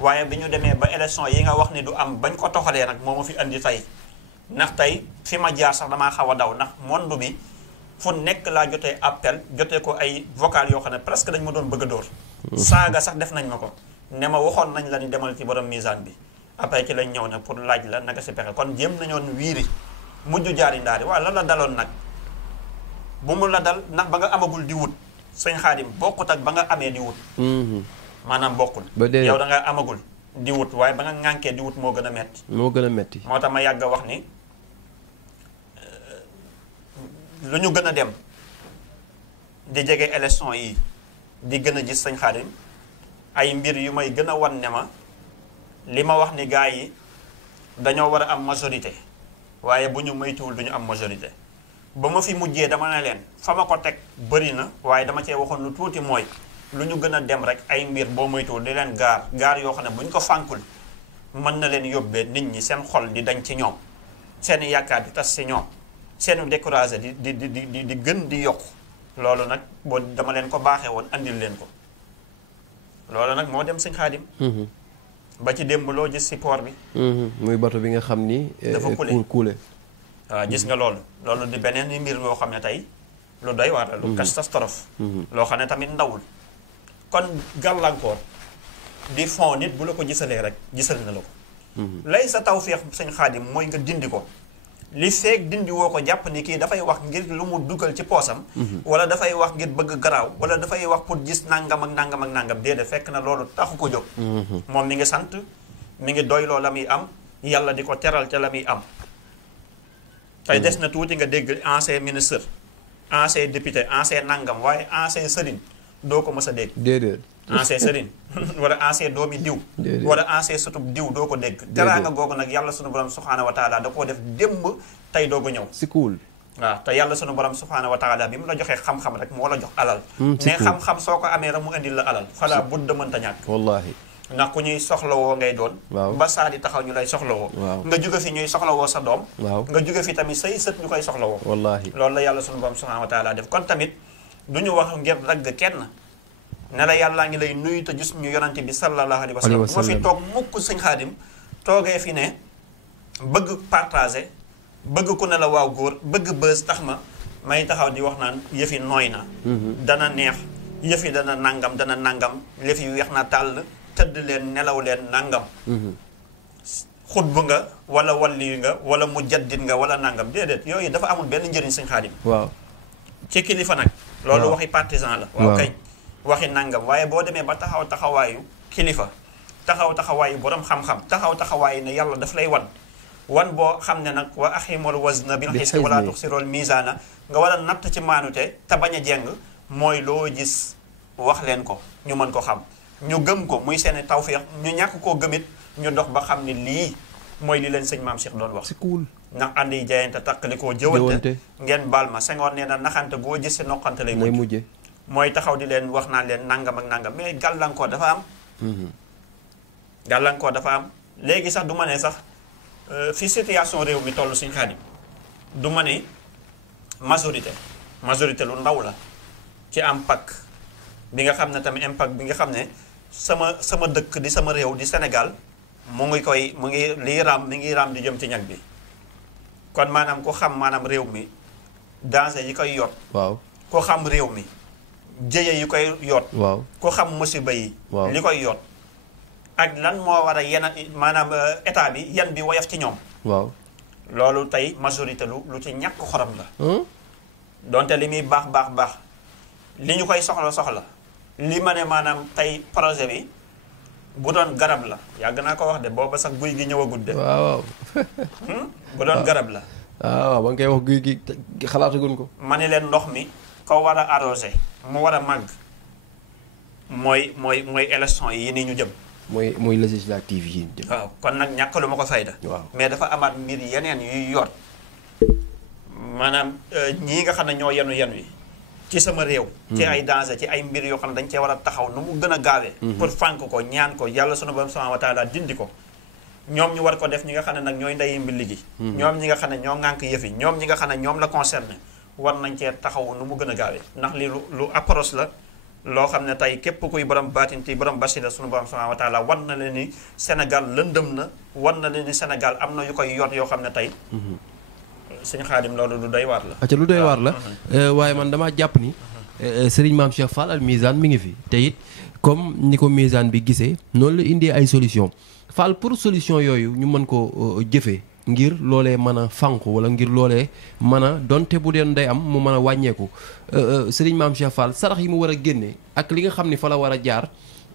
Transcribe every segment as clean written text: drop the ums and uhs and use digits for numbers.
waaye bi ñu demee ba élection yi nga wax ni du am bañ ko toxalee nag moo ma fi andi tey ndax tey fi ma jaar sax damaa xaw a daw ndax monde bi fu nekk laa jotee appel jotee ko ay vocal yoo xam ne presque dañ ma doon bëgg a dóor saaga sax def nañ ma ko ne ma waxoon nañ la ni demal ci borom misaan bi après ci lañ ñëw ne pour laaj la naka si pexe kon jéem nañoon wiiri mujj jaari ndaari waaw lan la daloon nag bu mu la dal ndax ba nga amagul di wut sëñ Xaadim bokkut ak ba nga amee di wut maanaam bokkul yow da nga amagul di wut waaye ba nga ŋànkee di wut moo gën a metti moo gën a metti moo tax ma yàgg a wax ni lu ñu gën a dem di jege élection yi di gën a gis sëñ Xaadim ay mbir yu may gën a wan ne ma li ma wax ni gars yi dañoo war a am majorité waaye bu ñu moytuwul du ñu am majorité ba ma fi mujjee dama ne leen fa ma ko teg bëri na waaye dama cee waxoon lu tuuti mooy lu ñu gën a dem rek ay mbir boo moytuwul di leen gaar yoo xam ne bu ñu ko fànkul mën na leen yóbbee nit ñi seen xol di dañ ci ñoom seen yaakaar di tas ci ñoom seenu découragé di gën di yokku loolu nag boo dama leen ko baaxee woon andil leen ko loolu nag moo dem sëñ Xaadim ba ci démb loo gis si port bi muy bato bi nga xam ni dafa kuule waaw gis nga loolu di beneen mbir yoo xam ne tey lu doy waar la lu catastrophe loo xam ne tamit ndawul kon gàllankoor di fond nit bu la ko gisalee rek gisal na la ko lay sa tawfeex sëñ Xaadim mooy nga dindi ko li feeg dindi woo ko jàpp ni kii dafay wax ngir lu mu dugal ci poosam wala dafay wax ngir bëgg garaaw wala dafay wax pour gis nangam ak nangam ak nangam déedéet fekk na loolu taxu ko jóg moom mi ngi sant mi ngi doyloo la muy am yàlla di ko teral ca la muy am tey des na tuuti nga dégg ancien ministre ancien député ancien nangam waaye ancien sëriñ doo ko mës a dégg déedéet ancien sëriñ wala ancien doomi diw wala ancien sutub diw doo ko dégg teraanga googu nag yàlla sunu borom subhaanahu wa taala da koo def démb tey doo ko ñëw si cool waaw te yàlla sunu borom subhaanahu wa taala bi mu la joxee xam-xam rek moo la jox alal mais xam-xam soo ko amee rek mu indil la alal fala budda mënta ñàkk wallahi ndax ku ñuy soxlawoo ngay doon ba saa di taxaw ñu lay soxlawoo nga jóge fi ñuy soxlawoo sa doom nga jóge fi tamit say sët ñu koy soxlawoo wallahi loolu la yàlla sunu borom subhaanahu wa taala def kon tamit du ñu wax ngir ragg kenn ne la yàllaa ngi lay nuyu te gis ñu yonante bi sallallahu alayhi wa sallam bu ma fi toog mukk sëñ Xaadim toogee fi ne bëgg partager bëgg ku ne la waaw góor bëgg bës tax ma may taxaw di wax naan yëfi nooy na dana neex yëfi dana nangam yëfi weex na tàll tëdd leen nelaw leen nangam xutbu nga wala walli nga wala mujaddid nga wala nangam déedéet yooyu dafa amul benn njëriñ sëñ Xaadim waaw ci kilifa nag loolu waxi partisan la waaw kay waxi nangam waaye boo demee ba taxawaayu kilifa taxawaayu borom xam-xam taxawaayu ne yàlla daf lay wan boo xam ne nag wa aximul wazna bil xisti wala tuxsirul misaana nga war a natt ci maanute te bañ a jeng mooy loo gis wax leen ko ñu mën ko xam ñu gëm ko muy seeni tawfiix ñu ñàkk koo gëmit ñu dox ba xam ne lii mooy li leen sëñ maam Cheikh doon wax c'est cool ndax ànd yi jayante takkali koo jëwante ngeen baal ma Senghor nee na naxante goo gis si noqante lay mujj mooy taxaw di leen wax naan leen nangam ak nangam mais gàllankoor dafa am gàllankoor dafa am léegi sax du ma ne sax fi situation réew mi toll suñu Xaadim du ma ne majorité lu ndaw la ci impact bi nga xam ne tamit impact bi nga xam ne sama dëkk di sama réew di Sénégal mu ngi mi ngi raam di jëm ci ñag bi kon maanaam ku xam maanaam réew mi danger yi koy yot waaw ku xam réew mi jëye yi koy yot waaw ku xam musiba yi li koy yot ak lan moo war a maanaam état bi yan bi woyof ci ñoom waaw loolu tey majorité lu ci ñàkk xorom la donte li muy baax li ñu koy soxla li ma ne maanaam tey projet bi bu doon garab la yàgg naa ko wax de booba sax guy gi ñëwagut de waaw bu doon garab la waaw ba nga koy wax guy gi xalaatagun ko ma ne leen ndox mi ko war a arrosé mu war a màgg mooy élection yi ni ñu jëm mooy législative yi ñu jëm waaw kon nag ñàkkalu ma ko fayda waaw mais dafa amaat mbir yeneen yuy yor maanaam ñii nga xam ne ñoo yenu yen wi ci sama réew ci ay danger ci ay mbir yoo xam ne dañ cee war a taxaw nu mu gën a gaawee pour fànk ko ñaan ko yàlla sunu borom subhanahu wa taala dindi ko ñoom ñu war ko def ñi nga xam ne nag ñooy ndeyi mbilli gi ñoom ñi nga xam ne ñoo ŋànk yëf yi ñoom ñi nga xam ne ñoom la concerné war nañ cee taxaw nu mu gën a gaawee ndax li lu approche la loo xam ne tey képp kuy borom baatin ti borom basira sunu borom subhanahu wa taala wan na leen ni Sénégal lëndëm na wan na leen ni Sénégal am na yu koy yoot yoo xam ne tey sëñ Xaadim loolu lu doy waar la. acca lu doy waar la waaye man damaa jàpp ni Serigne Mame Cheikh Fall Al Mizane mi ngi fi te it comme ni ko Mizane bi gisee noonu la indee ay solution Fall pour solution yooyu ñu mën ko jëfee ngir loolee mën a fànq wala ngir loolee mën a donte bu deen day am mu mën a wàññeeku Serigne Mame Cheikh Fall sarax yi mu war a génne ak li nga xam ni fa la war a jaar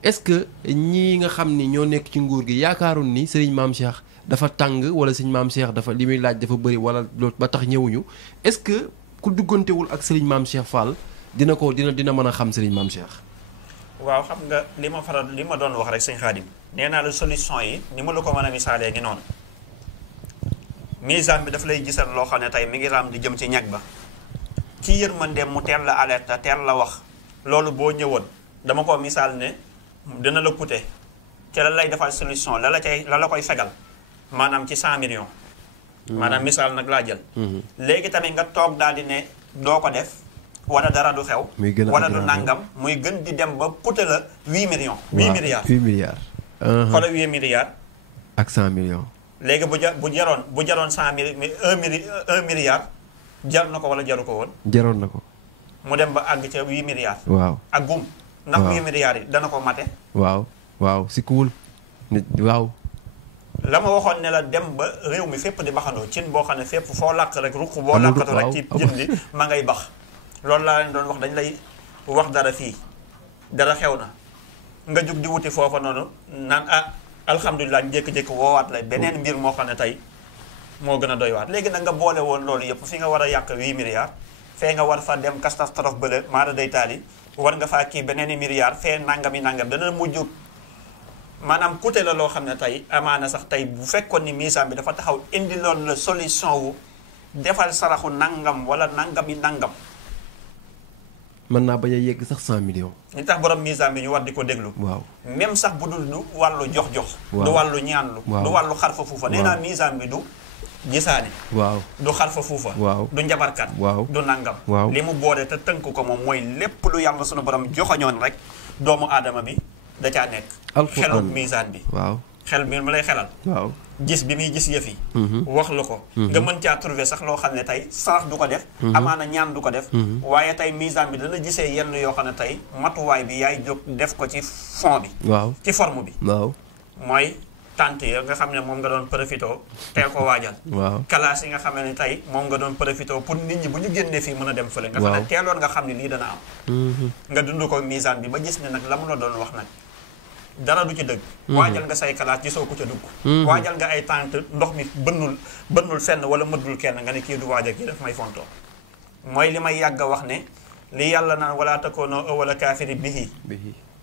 est-ce que ñii nga xam ni ñoo nekk ci nguur gi yaakaarul ni Serigne Mame Cheikh dafa tàng wala Serigne Mame Cheikh dafa li muy laaj dafa bëri wala loolu ba tax ñëwuñu est-ce que ku duggantewul ak Serigne Mame Cheikh Fall dina mën a xam Serigne Mame Cheikh. waaw xam nga li ma doon wax rek sëñ Xaadim nee naa la solution yi ni ma la ko mën a misaalee ngi noonu Mizane bi daf lay gisal loo xam ne tey mi ngi raam di jëm ci ñag ba ci yërmandeem mu teel la alerte teel la wax loolu boo ñëwoon dama ko misaal ne dina la coûter te la lay defal solution la la koy fegal maanaam ci 100 millions. maanaam misaal nag laa jël. léegi tamit nga toog daal di ne doo ko def wala dara du xew. wala du nangam muy gën di dem ba coûter la 8 millions. 8 milliards 8 milliards. xoolal 8 milliards. ak 100 millions. léegi bu jaroon 1 milliard jar na ko wala jaru ko woon. jaroon na ko. mu dem ba àgg ca 8 milliards. waaw ak gum. ndax 8 milliards yi dana ko mate. waaw si kuwul nit waaw. la ma waxoon ne la dem ba réew mi fépp di baxandoo cin boo xam ne fépp foo làq rek ruq boo làqatu rek ci jëndi ma ngay bax. loolu laa leen doon wax dañ lay wax dara fii dara xew na nga jug di wuti foofa noonu naan alhamdulilah njëkk-njëkk woowaat la beneen mbir moo xam ne tey moo gën a doy waat léegi nag nga boole woon loolu yëpp fi nga war a yàq 8 milliards fee nga war fa dem catastrophe bële maara day taali war nga faa kii beneen i milliards fee nangami nangam dana mujj maanaam coûté la loo xam ne tey amaana sax tey bu fekkoon ni Mizane bi dafa taxaw indi loon la solution wu defal saraxu nangam wala nangami nangam. mën naa bañ a yegg sax 100 millions. li tax borom Mizane bi ñu war di ko déglu. waaw même sax bu dul du wàllu jox-jox. waaw du wàllu ñaanlu. du wàllu xarfa fuufa. nee naa Mizane bi du gisaane. waaw du xarfa fuufa. waaw du njabarkat. waaw du nangam. waaw li mu boole te tënk ko moom mooy lépp lu yàlla sunu borom joxoñoon rek doomu aadama bi da caa nekk. xelu Mizane bi. waaw xel bi mu lay xelal. waaw gis bi muy gis yëf yi. wax la ko. nga mën caa trouver sax loo xam ne tey sarax du ko def. amaana ñaan du ko def. waaye tey Mizane bi dana gisee yenn yoo xam ne tey matuwaay bi yaay jóg def ko ci fond bi. waaw ci forme bi. waaw mooy tànt ya nga xam ne moom nga doon profité teel ko waajal. waaw kalaas yi nga xam ne tey moom nga doon profité pour nit ñi bu ñu génnee fii mën a dem fële. nga xam ne teeloon nga xam ne lii dana am. nga dund ko Mizane bi ba gis ne nag la mu la doon wax nag. dara du ci dëgg. waajal nga say kalaas gisoo ko ca dugg. waajal nga ay tànt ndox mi bënnul fenn wala mëddul kenn nga ne kii du waajal kii daf may fontoo mooy li may yàgg a wax ne li yàlla naan wala takoonoo awwala kaafiri bihi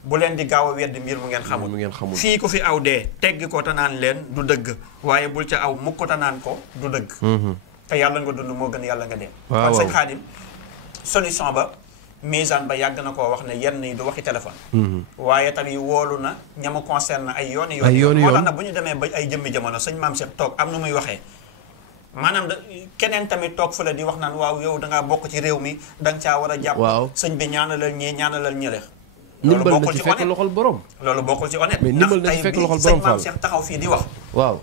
bu leen di gaaw a weddi mbir mu ngeen xamul fii ku fi aw dee teggi ko te naan leen du dëgg waaye bul ca aw mukk te naan ko du dëgg. te yàlla nga dund moo gën yàlla nga dee. waaw sëñ Xaadim solution ba. Mizane ba yàgg na koo wax ne yenn yi du waxi téléphone. waaye tamit woolu na ñama concerne ay yooni yoon moo tax nag bu ñu demee ba ay jëmmi jamono sëñ Mame Cheikh toog am na muy waxee maanaam keneen tamit toog fu la di wax naan waaw yow dangaa bokk ci réew mi danga caa war a jàpp sëñ bi ñaanalal ñee ñaanalal ñële loolu bokkul ci honnête loxol borom loolu bokkul ci honnête mais ndimbal na ci fekk loxol borom sëñ Mame Cheikh taxaw fii di wax waaw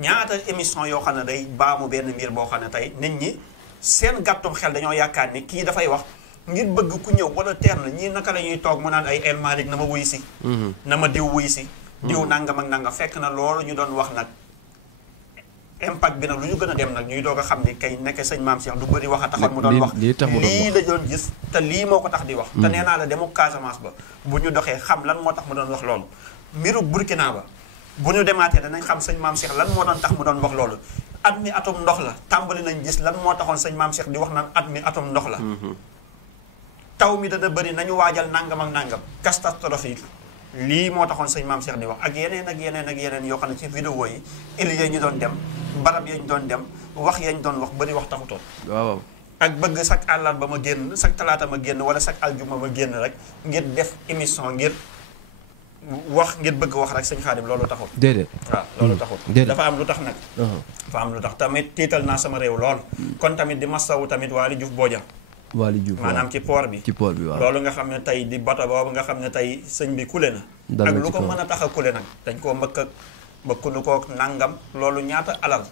ñaata émission yoo xam ne day baamu benn mbir boo xam ne tey nit ñi seen gàttum xel dañoo yaakaar ni kii dafay wax ngir bëgg ku ñëw wala teer na ñii naka la ñuy toog mu naan ay El Malick na ma wuy si na ma diw wuy si diw nangam ak nangam fekk na loolu ñu doon wax nag impact bi nag lu ñu gën a dem nag ñuy doog a xam ni kay nekk sëñ Mame Cheikh du bëri wax a taxoon mu doon wax lii la doon gis te lii moo ko tax di wax te nee naa la demu Casamance ba bu ñu doxee xam lan moo tax mu doon wax loolu mbiru Burkina ba bu ñu demaatee danañ xam sëñ Mame Cheikh lan moo doon tax mu doon wax loolu at mi atum ndox la tàmbali nañ gis lan moo taxoon sëñ Mame Cheikh di wax naan at mi atum ndox la taw mi dana bëri nañu waajal nangam ak nangam catastrophe lii moo taxoon sëñ Mame Cheikh di wax ak yeneen ak yeneen ak yeneen yoo xam ne ci vidéo yi il ya ñu doon dem barab ya ñu doon dem wax ya ñu doon wax bëri wax taxutoon waaw ak bëgg chaque àllarba ma génn chaque talaata ma génn wala chaque aljuma ma génn rek ngir def émission ngir wax ngir bëgg wax rek sëñ Xaadim loolu taxut déedéet waaw loolu taxut dafa am lu tax nag dafa am lu tax tamit tiital naa sama réew lool kon tamit di masawu tamit Waly Diouf Bodian Waly Diouf maanaam ci port bi. ci port bi waaw. loolu nga xam ne tey di bato boobu nga xam ne tey sëñ bi kule na. ak lu ko mën a tax a kule nag dañ koo mbëkk ak mbëkkunu kook nangam loolu ñaata alal